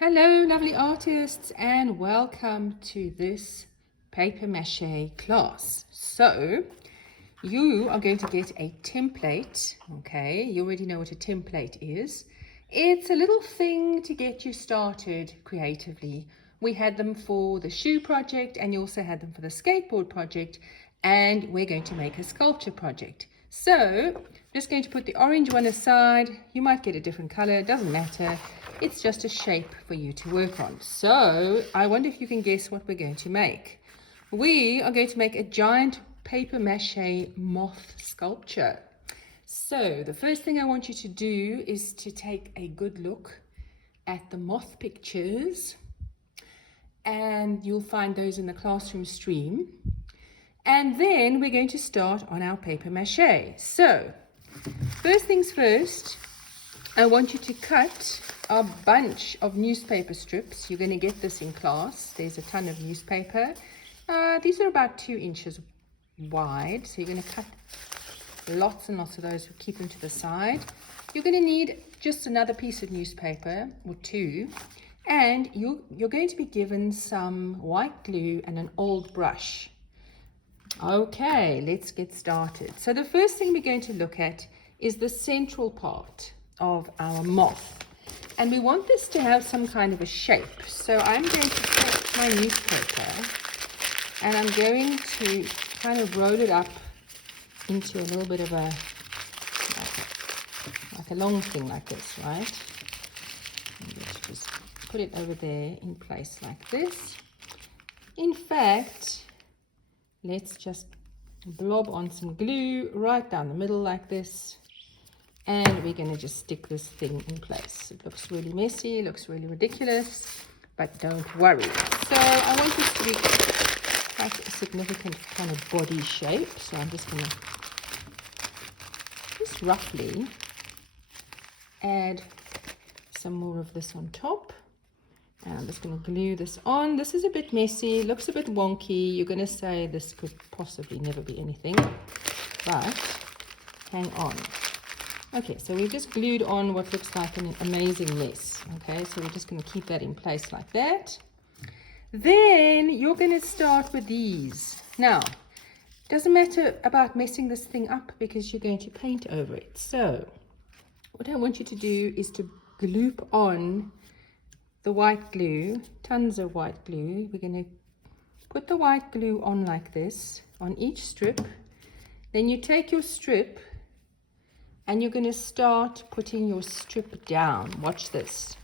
Hello lovely artists, and welcome to this paper mache class. So you are going to get a template. Okay, you already know what a template is. It's a little thing to get you started creatively. We had them for the shoe project, and you also had them for the skateboard project, and we're going to make a sculpture project. So I'm just going to put the orange one aside. You might get a different color, it doesn't matter. It's just a shape for you to work on. So I wonder if you can guess what we're going to make. We are going to make a giant paper mache moth sculpture. So the first thing I want you to do is to take a good look at the moth pictures, and you'll find those in the classroom stream. And then we're going to start on our paper mache. So first things first, I want you to cut a bunch of newspaper strips. You're going to get this in class. There's a ton of newspaper. These are about 2 inches wide. So you're going to cut lots and lots of those. We'll keep them to the side. You're going to need just another piece of newspaper or 2. And you're going to be given some white glue and an old brush. Okay, let's get started. So the first thing we're going to look at is the central part of our moth. And we want this to have some kind of a shape. So I'm going to take my newspaper and I'm going to kind of roll it up into a little bit of like a long thing like this, right? And let's just put it over there in place like this. In fact, let's just blob on some glue right down the middle like this. And we're going to just stick this thing in place. It looks really messy, looks really ridiculous, but don't worry. So I want this to be quite a significant kind of body shape. So I'm just going to just roughly add some more of this on top. And I'm just going to glue this on. This is a bit messy, looks a bit wonky. You're going to say this could possibly never be anything, but hang on. Okay, so we've just glued on what looks like an amazing mess. Okay, so we're just going to keep that in place like that. Then you're going to start with these. Now, it doesn't matter about messing this thing up because you're going to paint over it. So what I want you to do is to glue on the white glue, tons of white glue. We're going to put the white glue on like this on each strip. Then you take your strip and you're going to start putting your strip down. Watch this.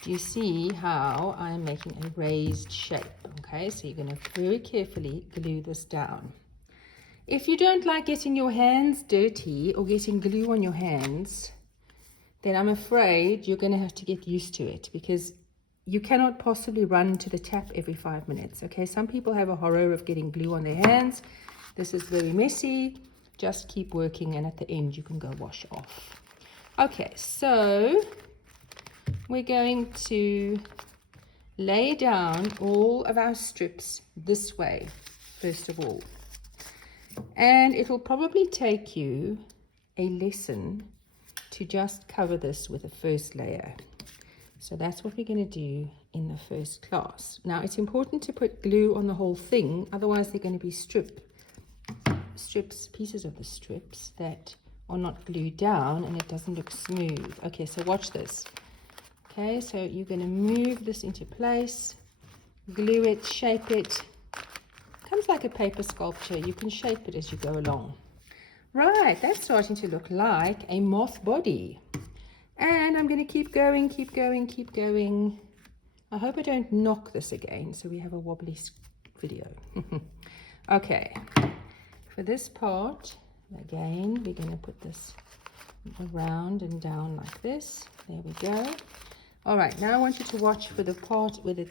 Do you see how I'm making a raised shape? Okay, so you're going to very carefully glue this down. If you don't like getting your hands dirty or getting glue on your hands, then I'm afraid you're going to have to get used to it, because you cannot possibly run to the tap every 5 minutes. Okay, some people have a horror of getting glue on their hands. This is very messy. Just keep working, and at the end you can go wash off. Okay, so we're going to lay down all of our strips this way first of all, and it will probably take you a lesson to just cover this with a first layer. So that's what we're going to do in the first class. Now it's important to put glue on the whole thing, otherwise they're going to be pieces of the strips that are not glued down and it doesn't look smooth. Okay, so watch this. Okay, so you're going to move this into place, glue it, shape it. Comes like a paper sculpture. You can shape it as you go along. Right, that's starting to look like a moth body. And I'm going to keep going, keep going, keep going. I hope I don't knock this again so we have a wobbly video. Okay. For this part, again, we're going to put this around and down like this. There we go. All right, now I want you to watch for the part with the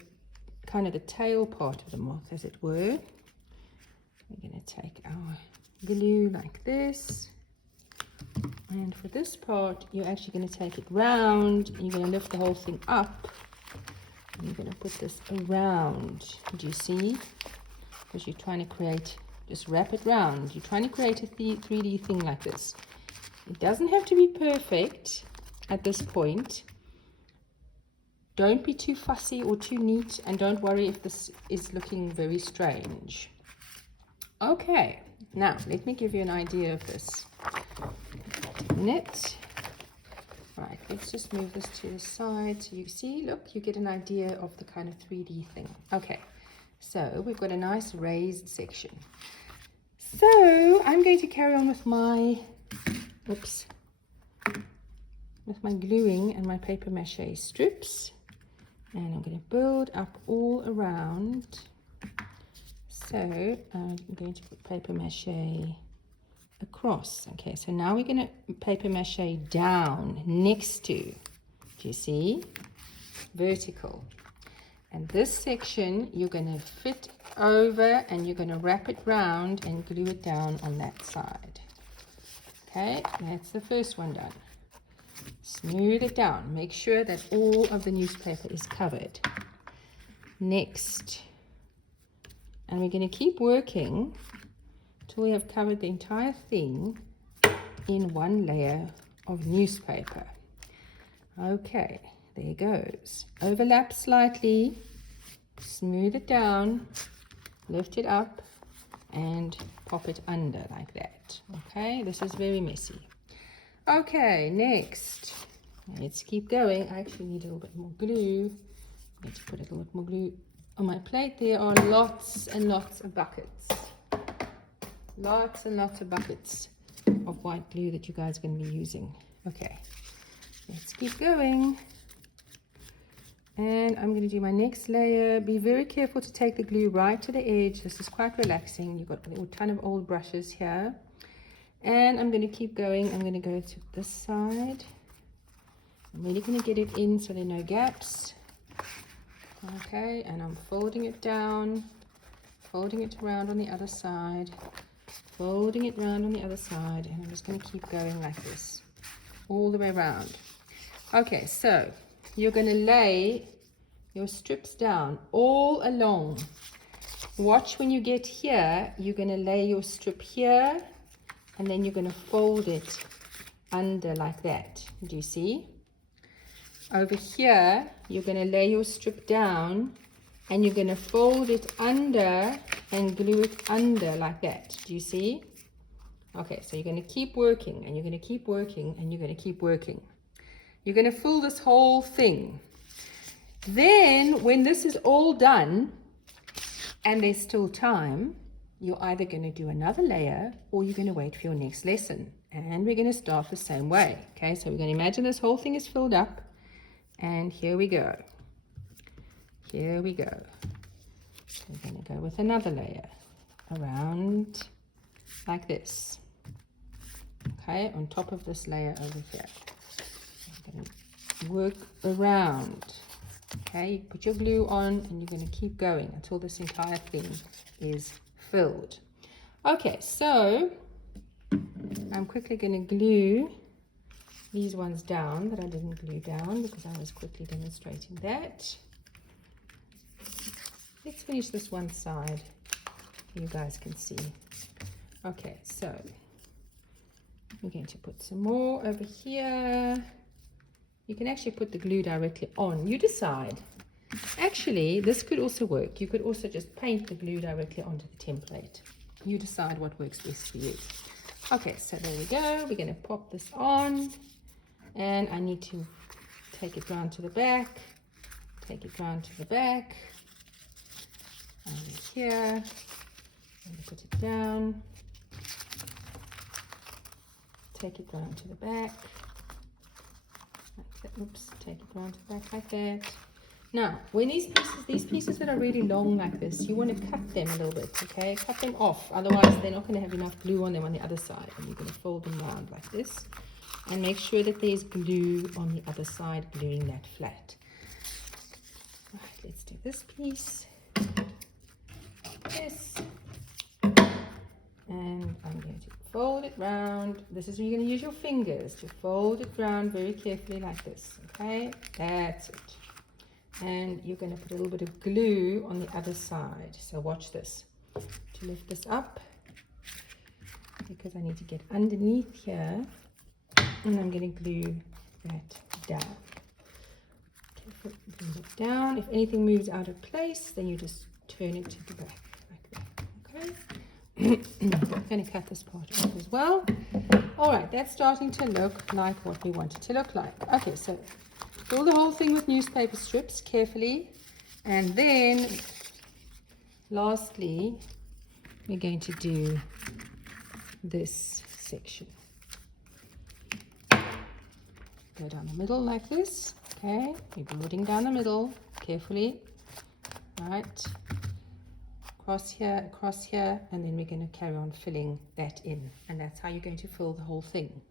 kind of the tail part of the moth, as it were. We're going to take our glue like this. And for this part, you're actually going to take it round. And you're going to lift the whole thing up. And you're going to put this around. Do you see? Because you're trying to create... Just wrap it round. You're trying to create a 3D thing like this. It doesn't have to be perfect at this point. Don't be too fussy or too neat, and don't worry if this is looking very strange. Okay, now let me give you an idea of this. A minute. Right, let's just move this to the side so you see, look, you get an idea of the kind of 3D thing. Okay, so we've got a nice raised section. So I'm going to carry on with my, with my gluing and my paper mache strips. And I'm going to build up all around. So I'm going to put paper mache across. Okay, so now we're going to paper mache down next to, do you see? Vertical. And this section you're going to fit over and you're going to wrap it round and glue it down on that side. Okay, that's the first one done. Smooth it down. Make sure that all of the newspaper is covered. Next. And we're going to keep working till we have covered the entire thing in one layer of newspaper. Okay, there goes. Overlap slightly. Smooth it down. Lift it up and pop it under like that. Okay, this is very messy. Okay, next, let's keep going. I actually need a little bit more glue. I'm going to put a little bit more glue on my plate. There are lots and lots of buckets. Lots and lots of buckets of white glue that you guys are going to be using. Okay, let's keep going. And I'm going to do my next layer. Be very careful to take the glue right to the edge. This is quite relaxing. You've got a ton of old brushes here. And I'm going to keep going. I'm going to go to this side. I'm really going to get it in so there are no gaps. Okay, and I'm folding it down, folding it around on the other side, folding it around on the other side, and I'm just going to keep going like this all the way around. Okay, so you're going to lay your strips down all along. Watch when you get here, you're going to lay your strip here. And then you're going to fold it under like that. Do you see? Over here, you're going to lay your strip down and you're going to fold it under and glue it under like that. Do you see? Okay, so you're going to keep working and you're going to keep working and you're going to keep working. You're going to fill this whole thing. Then, when this is all done and there's still time, you're either going to do another layer or you're going to wait for your next lesson. And we're going to start the same way. Okay, so we're going to imagine this whole thing is filled up. And here we go. Here we go. We're going to go with another layer around like this. Okay, on top of this layer over here. I'm going to work around. Okay, you put your glue on and you're going to keep going until this entire thing is filled. Okay, so I'm quickly going to glue these ones down that I didn't glue down because I was quickly demonstrating that. Let's finish this one side so you guys can see. Okay, so I'm going to put some more over here. You can actually put the glue directly on. You decide. Actually, this could also work. You could also just paint the glue directly onto the template. You decide what works best for you. Okay, so there we go. We're going to pop this on. And I need to take it round to the back. Take it round to the back. And here. And put it down. Take it round to the back. Like that. Oops, take it round to the back like that. Now, when these pieces that are really long like this, you want to cut them a little bit, okay? Cut them off, otherwise they're not going to have enough glue on them on the other side. And you're going to fold them around like this. And make sure that there's glue on the other side, gluing that flat. Right, let's do this piece. This. And I'm going to fold it round. This is where you're going to use your fingers to fold it round very carefully like this, okay? That's it. And you're going to put a little bit of glue on the other side. So watch this. To lift this up, because I need to get underneath here, and I'm going to glue that down. Okay, Bring it down. If anything moves out of place, then you just turn it to the back like that. Okay. I'm going to cut this part off as well. All right, that's starting to look like what we want it to look like. Okay, so fill the whole thing with newspaper strips carefully, and then lastly we're going to do this section. Go down the middle like this. Okay, you're building down the middle carefully. Right, across here, and then we're going to carry on filling that in, and that's how you're going to fill the whole thing.